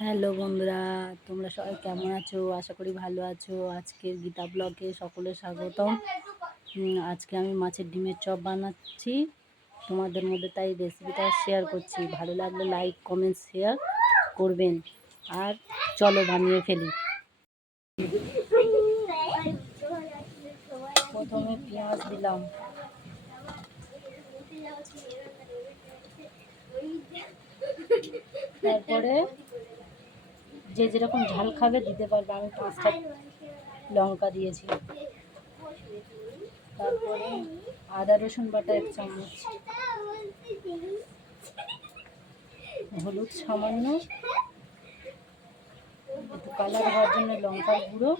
Hello বন্ধুরা, তোমরা সবাই কেমন আছো? আশা করি ভালো আছো। আজকের গীতা ব্লগে সকলে স্বাগতম। আজকে আমি মাছের ডিমের চপ বানাচ্ছি তোমাদের মধ্যে, তাই রেসিপিটা শেয়ার করছি। ভালো লাগলে লাইক কমেন্ট শেয়ার করবেন। আর চলো বানিয়ে ফেলি। প্রথমে পেঁয়াজ দিলাম, তারপরে যে যেরকম ঝাল খাবে দিতে পারবে। আমি 5টা লঙ্কা দিয়েছি। তারপরে আদা রসুন বাটা 1 চামচ, হলুদ সামান্য, একটু কালার হওয়ার জন্য লঙ্কার গুঁড়ো,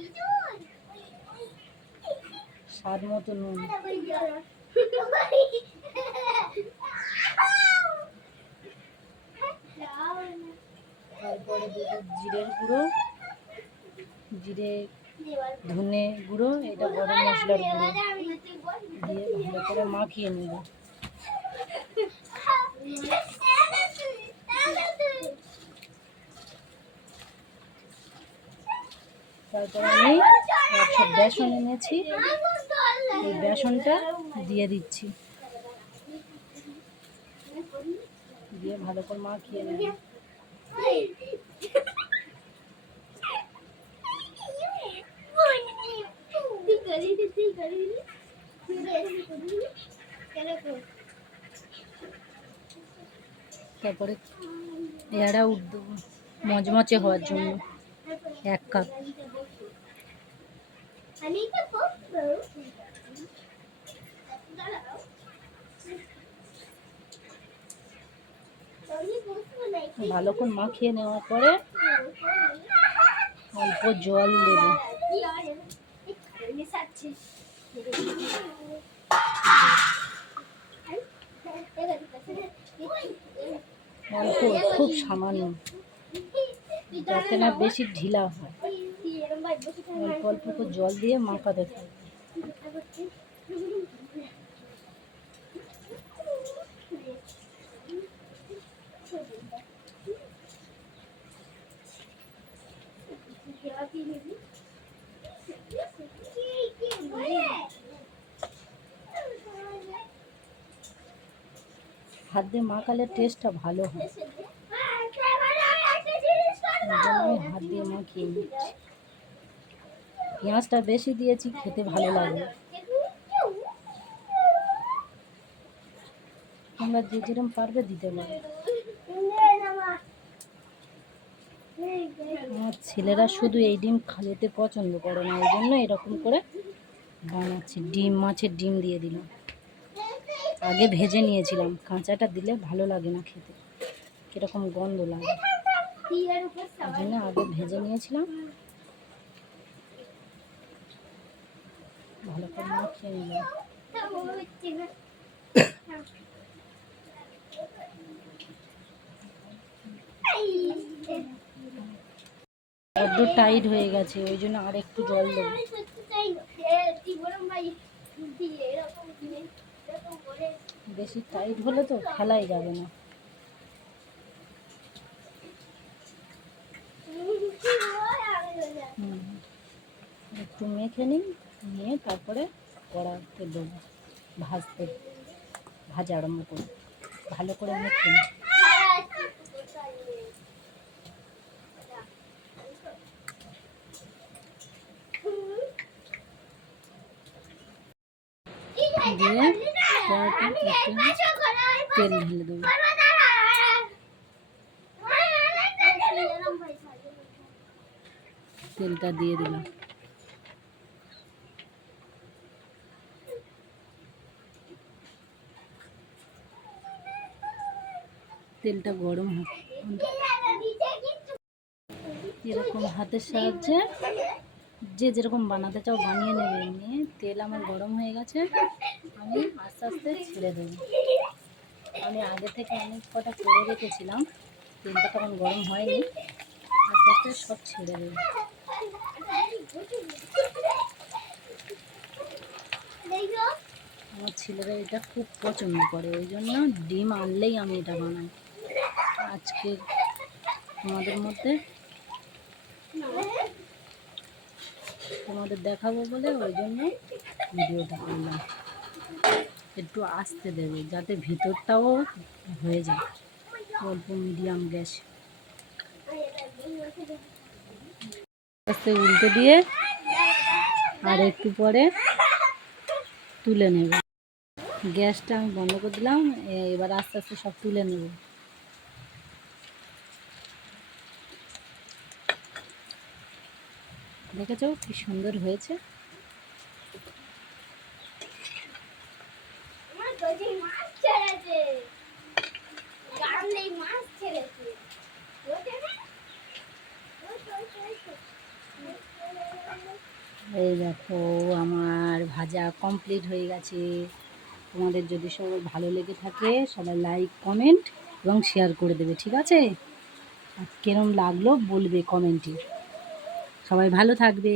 স্বাদ মতো নুন, তারপরে দেবো জিরের গুঁড়ো, জিরে ধনে গুঁড়ো, এটা গরম মশলার গুঁড়ো দিয়ে ভালো করে মাখিয়ে নেব। তারপরে আমি 100 বেসন এনেছি, এই বেসনটা দিয়ে দিচ্ছি, দিয়ে ভালো করে মাখিয়ে নেব। তারপরে এড়া উঠব মচমচে হওয়ার জন্য 1 কাপ। ভালো করে মাখিয়ে নেওয়ার পরে অল্প জল দেব। অল্প, খুব সামান্য, যাতে না বেশি ঢিলা হয়। অল্প অল্প করে জল দিয়ে মাখাতে থাকবে। হাত দিয়ে মাখালে টেস্টটা ভালো হয়, আমি হাত দিয়ে মাখিয়ে নিচ্ছি। পেঁয়াজটা বেশি দিয়েছি, খেতে ভালো লাগে। তোমরা যে যেরকম পারবে দিতে পারবে। আমার ছেলেরা শুধু এই ডিম খেতে পছন্দ করে না, এই জন্য এরকম করে বানাচ্ছি। মাছের ডিম দিয়ে দিলাম, আগে ভেজে নিয়েছিলাম, কাঁচাটা দিলে ভালো লাগে না খেতে, কীরকম গন্ধ লাগে, এই জন্য আগে ভেজে নিয়েছিলাম। ভালো করে মাখিয়ে নিলাম। বড্ড টাইট হয়ে গেছে, ওই জন্য আর একটু জল দেবো। বেশি টাইট হলে তো ফেলাই যাবে না। একটু মেখে নিয়ে তারপরে কড়াইতে দেবো, ভাজার মতো ভালো করে মেখে নিই। দিয়ে তেল ঢেলে দেবো। তেলটা দিয়ে দিলাম। তেলটা গরম হোক, এরকম হাতের সাহায্যে যে যেরকম বানাতে চাও বানিয়ে নেবে। নিয়ে তেল আমার গরম হয়ে গেছে, আমি আস্তে আস্তে ছেড়ে দেবো। আমি আগে থেকে অনেক কটা করে রেখেছিলাম, তেলটা তখন গরম হয়নি, আস্তে আস্তে সব ছেড়ে দেবো। আমার ছেলেরা এটা খুব পছন্দ করে, ওই জন্য ডিম আনলেই আমি এটা বানাই। আজকে তোমাদের দেখাবো বলে ওই জন্য ভিডিওটা করলাম। একটু আস্তে দেবে যাতে ভিতরটাও হয়ে যায়, অল্প মিডিয়াম গ্যাস। আস্তে উল্টে দিয়ে আর একটু পরে তুলে নেব। গ্যাসটা আমি বন্ধ করে দিলাম, এবার আস্তে আস্তে সব তুলে নেব। দেখেছো কি সুন্দর হয়েছে। এই দেখো আমার ভাজা কমপ্লিট হয়ে গেছে। তোমাদের যদি সবার ভালো লেগে থাকে সবাই লাইক কমেন্ট এবং শেয়ার করে দেবে, ঠিক আছে? আর কেরম লাগলো বলবে কমেন্টে। সবাই ভালো থাকবে।